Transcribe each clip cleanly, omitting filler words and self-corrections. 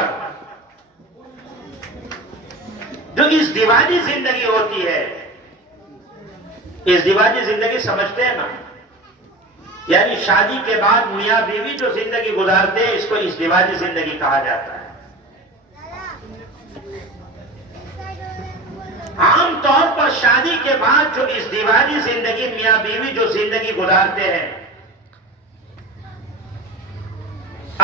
پر جو ازدواجی زندگی ہوتی ہے، ازدواجی زندگی سمجھتے ہیں نا، یعنی شادی کے بعد میاں بیوی جو زندگی گزارتے ہیں، اس کو ازدواجی زندگی کہا جاتا ہے۔ عام طور پر شادی کے بعد جو ازدواجی زندگی میاں بیوی جو زندگی گزارتے ہیں،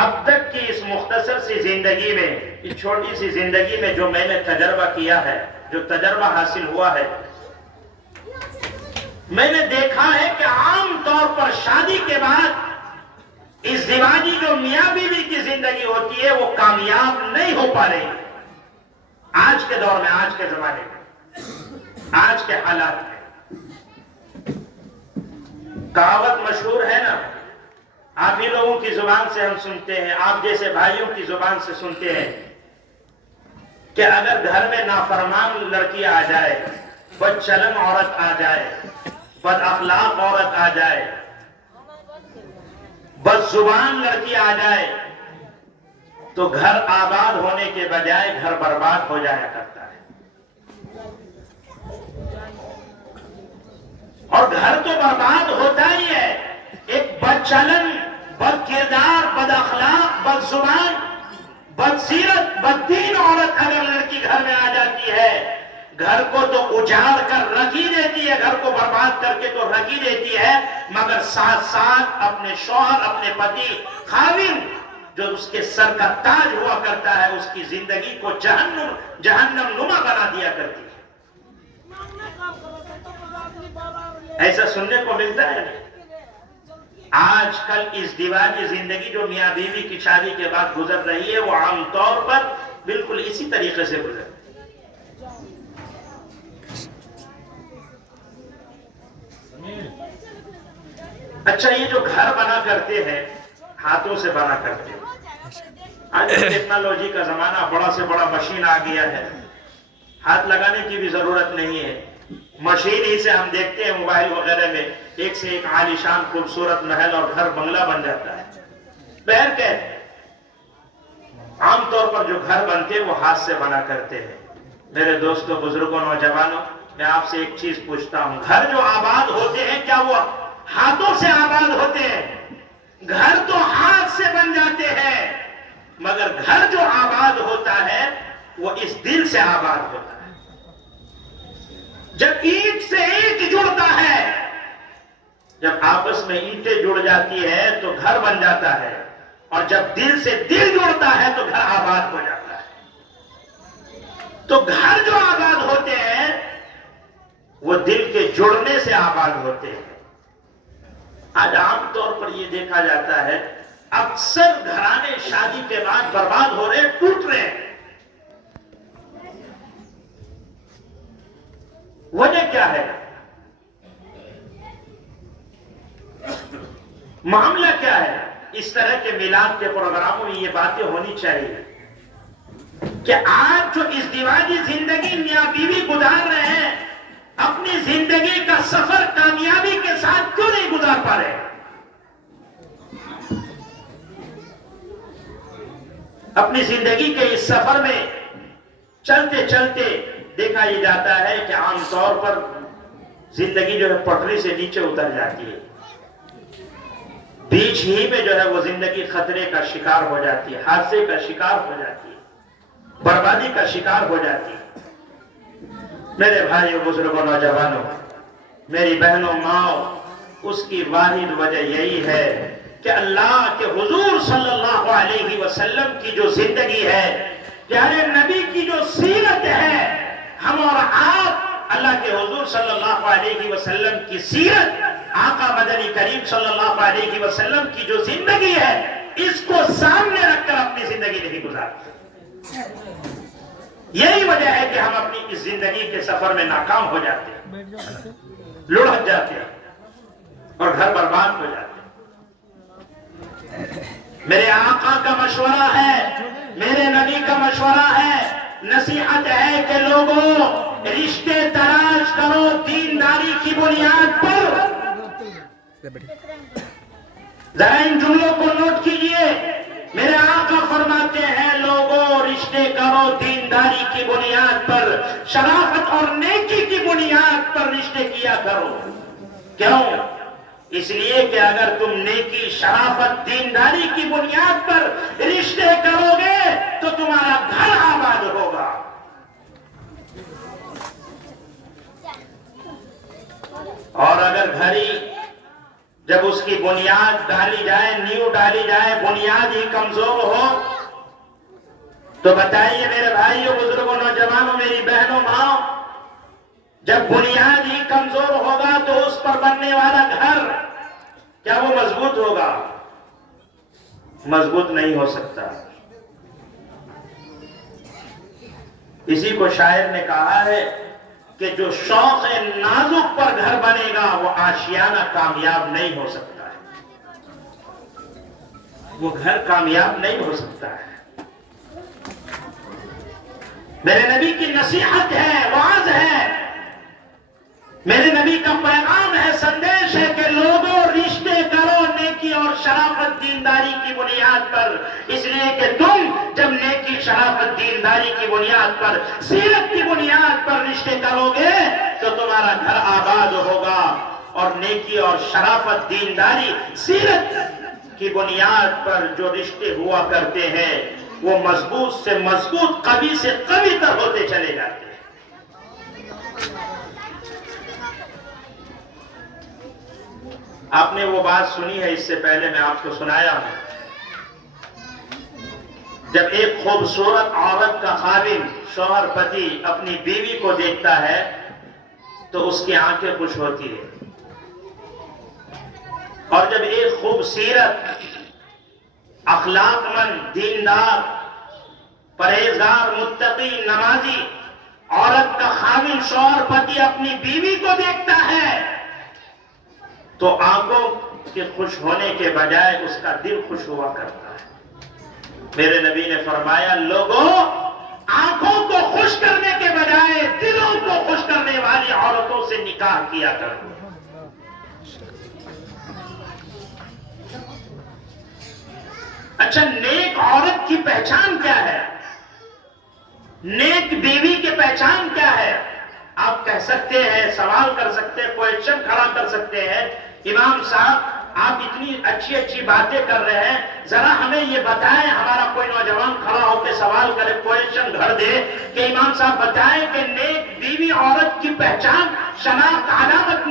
اب تک کی اس مختصر سی زندگی میں، اس چھوٹی سی زندگی میں جو میں نے تجربہ کیا ہے، جو تجربہ حاصل ہوا ہے، میں نے دیکھا ہے کہ عام طور پر شادی کے بعد ازدواجی جو میاں بیوی کی زندگی ہوتی ہے وہ کامیاب نہیں ہو پا رہی آج کے دور میں، آج کے زمانے میں، آج کے حالات میں۔ کہاوت مشہور ہے نا، آپ ہی لوگوں کی زبان سے ہم سنتے ہیں، آپ جیسے بھائیوں کی زبان سے سنتے ہیں کہ اگر گھر میں نافرمان لڑکی آ جائے، بد چلن عورت آ جائے، بد اخلاق عورت آ جائے، بد زبان لڑکی آ جائے، تو گھر آباد ہونے کے بجائے گھر برباد ہو جایا کرتا ہے۔ اور گھر تو برباد ہوتا ہی ہے، ایک بد چلن، بد کردار، بد اخلاق، بد زبان، بد سیرت، بد دین عورت اگر لڑکی گھر میں آ جاتی ہے، گھر کو تو اجاڑ کر رکھ ہی دیتی ہے، گھر کو برباد کر کے تو رکھ ہی دیتی ہے، مگر ساتھ ساتھ اپنے شوہر، اپنے پتی خاوند جو اس کے سر کا تاج ہوا کرتا ہے، اس کی زندگی کو جہنم نما بنا دیا کرتی ہے۔ ایسا سننے کو ملتا ہے۔ آج کل ازدواجی زندگی جو میاں بیوی کی شادی کے بعد گزر رہی ہے، وہ عام طور پر بالکل اسی طریقے سے گزر رہی ہے۔ اچھا، یہ جو گھر بنا کرتے ہیں، ہاتھوں سے بنا کرتے ہیں، آج ٹیکنالوجی کا زمانہ، بڑا سے بڑا مشین آ گیا ہے، ہاتھ لگانے کی بھی ضرورت نہیں ہے، مشین ہی سے ہم دیکھتے ہیں موبائل وغیرہ میں، ایک سے ایک عالیشان خوبصورت محل اور گھر بنگلہ بن جاتا ہے۔ بہرکیف عام طور پر جو گھر بنتے ہیں وہ ہاتھ سے بنا کرتے ہیں۔ میرے دوستوں، بزرگوں، نوجوانوں، میں آپ سے ایک چیز پوچھتا ہوں، گھر جو آباد ہوتے ہیں کیا وہ ہاتھوں سے آباد ہوتے ہیں؟ گھر تو ہاتھ سے بن جاتے ہیں، مگر گھر جو آباد ہوتا ہے وہ اس دل سے آباد ہوتا ہے۔ جب اینٹ سے اینٹ جڑتا ہے، جب آپس میں اینٹیں جڑ جاتی ہے تو گھر بن جاتا ہے، اور جب دل سے دل جڑتا ہے تو گھر آباد ہو جاتا ہے۔ تو گھر جو آباد ہوتے ہیں وہ دل کے جڑنے سے آباد ہوتے ہیں۔ آج عام طور پر یہ دیکھا جاتا ہے، اکثر گھرانے شادی کے بعد برباد ہو رہے، ٹوٹ رہے ہیں۔ وجہ کیا ہے؟ معاملہ کیا ہے؟ اس طرح کے میلاد کے پروگراموں میں یہ باتیں ہونی چاہیے کہ آج جو ازدواجی زندگی میاں بیوی گزار رہے ہیں، اپنی زندگی کا سفر کامیابی کے ساتھ کیوں نہیں گزار پا رہے؟ اپنی زندگی کے اس سفر میں چلتے چلتے دیکھا یہ جاتا ہے کہ عام طور پر زندگی جو ہے پٹری سے نیچے اتر جاتی ہے، بیچ ہی میں جو ہے وہ زندگی خطرے کا شکار ہو جاتی ہے، حادثے کا شکار ہو جاتی ہے، بربادی کا شکار ہو جاتی ہے۔ میرے بھائیوں، بزرگوں، نوجوانوں، میری بہنوں، ماؤں، اس کی واحد وجہ یہی ہے کہ اللہ کے حضور صلی اللہ علیہ وسلم کی جو زندگی ہے، پیارے نبی کی جو سیرت ہے، ہم اور آپ اللہ کے حضور صلی اللہ علیہ وسلم کی سیرت، آقا مدنی کریم صلی اللہ علیہ وسلم کی جو زندگی ہے، اس کو سامنے رکھ کر اپنی زندگی نہیں گزارتے۔ یہی وجہ ہے کہ ہم اپنی اس زندگی کے سفر میں ناکام ہو جاتے ہیں، لڑک جاتے ہیں اور گھر برباد ہو جاتے ہیں۔ میرے آقا کا مشورہ ہے، میرے نبی کا مشورہ ہے، نصیحت ہے کہ لوگوں رشتے تلاش کرو دینداری کی بنیاد پر۔ ذرا ان جملوں کو نوٹ کیجئے، میرے آقا فرماتے ہیں لوگوں رشتے کرو دینداری کی بنیاد پر، شرافت اور نیکی کی بنیاد پر رشتے کیا کرو۔ کیوں؟ اس لیے کہ اگر تم نیکی، شرافت، دینداری کی بنیاد پر رشتے کرو گے تو تمہارا گھر آباد ہوگا۔ اور اگر گھری جب اس کی بنیاد ڈالی جائے، نیو ڈالی جائے، بنیاد ہی کمزور ہو، تو بتائیے میرے بھائیوں، بزرگوں، نوجوانوں، میری بہنوں، ماں، جب بنیاد ہی کمزور ہوگا تو اس پر بننے والا گھر کیا وہ مضبوط ہوگا؟ مضبوط نہیں ہو سکتا۔ اسی کو شاعر نے کہا ہے کہ جو شوق نازک پر گھر بنے گا وہ آشیانہ کامیاب نہیں ہو سکتا ہے، وہ گھر کامیاب نہیں ہو سکتا ہے۔ میرے نبی کی نصیحت ہے، وعظ ہے، میرے نبی کا پیغام ہے، سندیش ہے کہ لوگوں رشتے کرو نیکی اور شرافت دینداری کی بنیاد پر، اس لیے کہ تم جب نیکی، شرافت، دینداری کی بنیاد پر، سیرت کی بنیاد پر رشتے کرو گے تو تمہارا گھر آباد ہوگا۔ اور نیکی اور شرافت، دینداری، سیرت کی بنیاد پر جو رشتے ہوا کرتے ہیں وہ مضبوط سے مضبوط، قوی سے قوی تر ہوتے چلے جاتے ہیں۔ آپ نے وہ بات سنی ہے، اس سے پہلے میں آپ کو سنایا ہوں، جب ایک خوبصورت عورت کا خاوند، شوہر، پتی اپنی بیوی کو دیکھتا ہے تو اس کی آنکھیں خوش ہوتی ہیں، اور جب ایک خوبصورت، اخلاق مند، دیندار، پرہیزگار، متقی، نمازی عورت کا خاوند، شوہر، پتی اپنی بیوی کو دیکھتا ہے تو آنکھوں کے خوش ہونے کے بجائے اس کا دل خوش ہوا کرتا ہے۔ میرے نبی نے فرمایا، لوگوں آنکھوں کو خوش کرنے کے بجائے دلوں کو خوش کرنے والی عورتوں سے نکاح کیا کرو۔ اچھا، نیک عورت کی پہچان کیا ہے؟ نیک بیوی کی پہچان کیا ہے؟ آپ کہہ سکتے ہیں، سوال کر سکتے ہیں، کوئسچن کھڑا کر سکتے ہیں، امام صاحب آپ اتنی اچھی اچھی باتیں کر رہے ہیں، ذرا ہمیں یہ بتائیں، ہمارا کوئی نوجوان کھڑا ہو کے سوال کرے، کوئسچن گھڑ دے کہ امام صاحب بتائیں کہ نیک بیوی عورت کی پہچان، شناخت، علامت